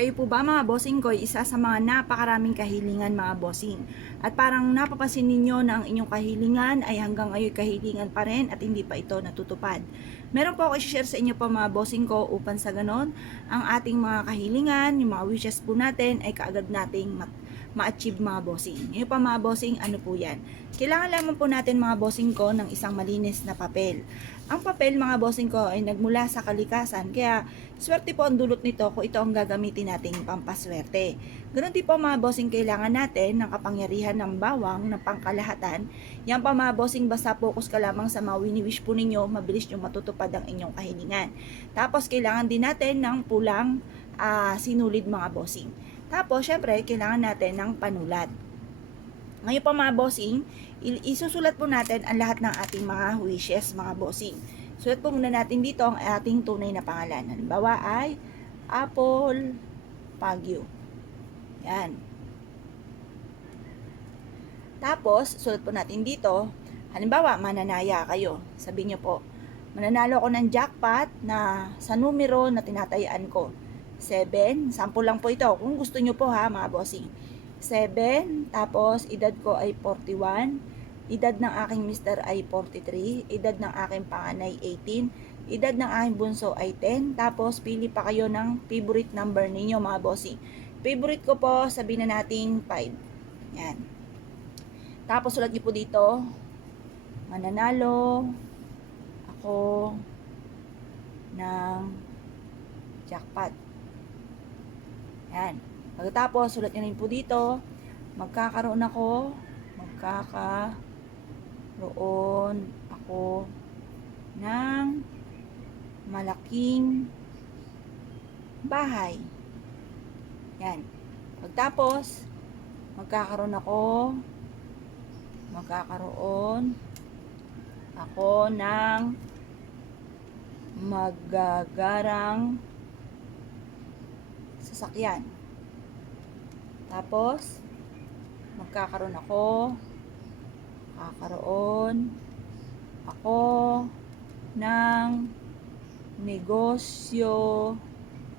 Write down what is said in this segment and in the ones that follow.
Kayo po ba mga bossing ko, isa sa mga napakaraming kahilingan mga bossing? At parang napapansin ninyo na ang inyong kahilingan ay hanggang ngayon kahilingan pa rin at hindi pa ito natutupad. Meron po ako i-share sa inyo po mga bossing ko upang sa ganon, ang ating mga kahilingan, yung mga wishes po natin ay kaagad nating ma-achieve mga bossing. Ngayon pa mga bossing, ano po yan? Kailangan lamang po natin mga bossing ko ng isang malinis na papel. Ang papel mga bossing ko ay nagmula sa kalikasan, kaya swerte po ang dulot nito kung ito ang gagamitin nating pampaswerte. Ganun din po mga bossing, kailangan natin ng kapangyarihan ng bawang, ng pangkalahatan. Yan pa mga bossing, basta focus ka lamang sa mga wini-wish po ninyo, mabilis nyo matutupad ang inyong kahilingan. Tapos kailangan din natin ng pulang sinulid mga bossing. Tapos syempre kailangan natin ng panulat. Ngayon pa mga bossing, isusulat po natin ang lahat ng ating mga wishes mga bossing. Sulat po muna natin dito ang ating tunay na pangalan. Halimbawa ay Apple Pagyo. Yan. Tapos, sulat po natin dito, halimbawa, mananaya kayo. Sabihin nyo po, mananalo ako ng jackpot na sa numero na tinatayaan ko. 7, sample lang po ito. Kung gusto nyo po ha mga bossing. 7, tapos edad ko ay 41, edad ng aking mister ay 43, edad ng aking panganay 18, edad ng aking bunso ay 10, tapos pili pa kayo ng favorite number ninyo mga bossing. Favorite ko po, sabihin na natin 5. Yan. Tapos sulat niyo po dito, mananalo ako ng jackpot. Yan. Pagkatapos, sulat nyo rin po dito, magkakaroon ako ng malaking bahay. Yan. Pagkatapos, magkakaroon ako ng magagarang sasakyan. Tapos, magkakaroon ako ng negosyo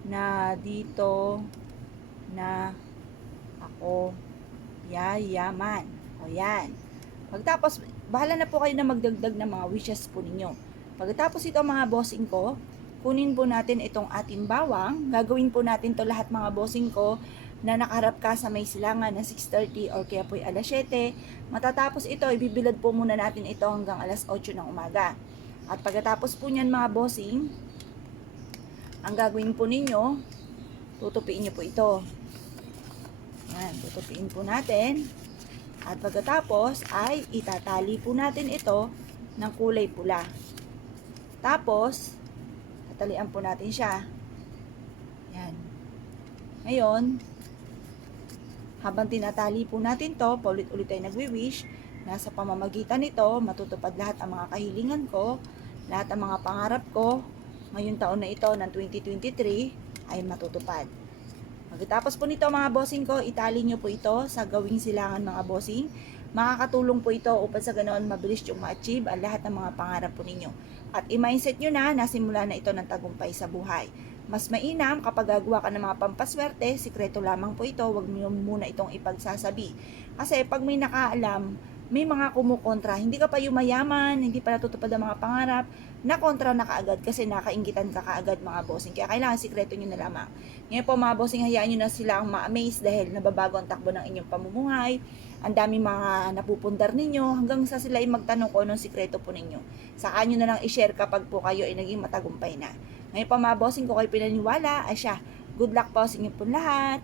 na dito na ako yayaman. O yan. Pagtapos, bahala na po kayo na magdagdag ng mga wishes po ninyo. Pagkatapos ito mga bossing ko, kunin po natin itong ating bawang. Gagawin po natin to lahat mga bossing ko na nakaharap ka sa may silangan na 6:30 or kaya po'y alas 7. Matatapos ito, ibibilad po muna natin ito hanggang alas 8 ng umaga. At pagkatapos po niyan mga bossing, ang gagawin po ninyo, tutupiin nyo po ito. Yan, tutupiin po natin. At pagkatapos ay itatali po natin ito ng kulay pula. Tapos, tatalian po natin siya. Yan. Ngayon, habang tinatali po natin to, paulit-ulit tayo nagwi-wish, nasa pamamagitan nito, matutupad lahat ang mga kahilingan ko, lahat ang mga pangarap ko, ngayong taon na ito ng 2023 ay matutupad. Pagkatapos po nito mga bossing ko, itali nyo po ito sa gawing silangan mga bossing. Makakatulong po ito upang sa ganoon mabilis yung ma-achieve ang lahat ng mga pangarap po ninyo. At i-mindset nyo na, nasimula na ito ng tagumpay sa buhay. Mas mainam kapag gagawa ka ng mga pampaswerte, sikreto lamang po ito, huwag niyo muna itong ipagsasabi. Kasi pag may nakaalam, may mga kumukontra, hindi ka pa yumayaman, hindi pa natutupad ang mga pangarap, na kontra na kaagad kasi nakaingitan ka kaagad mga bossing. Kaya kailangan sikreto nyo na lamang. Ngayon po mga bossing, hayaan nyo na sila ang ma-amaze dahil nababago ang takbo ng inyong pamumuhay. Ang dami mga napupundar ninyo hanggang sa sila ay magtanong kung anong sikreto po ninyo. Saka nyo na lang i-share kapag po kayo ay naging matagumpay na. Ngayon pa mga bossing, kung kayo pinaniwala, ay siya. Good luck po sa inyo po lahat.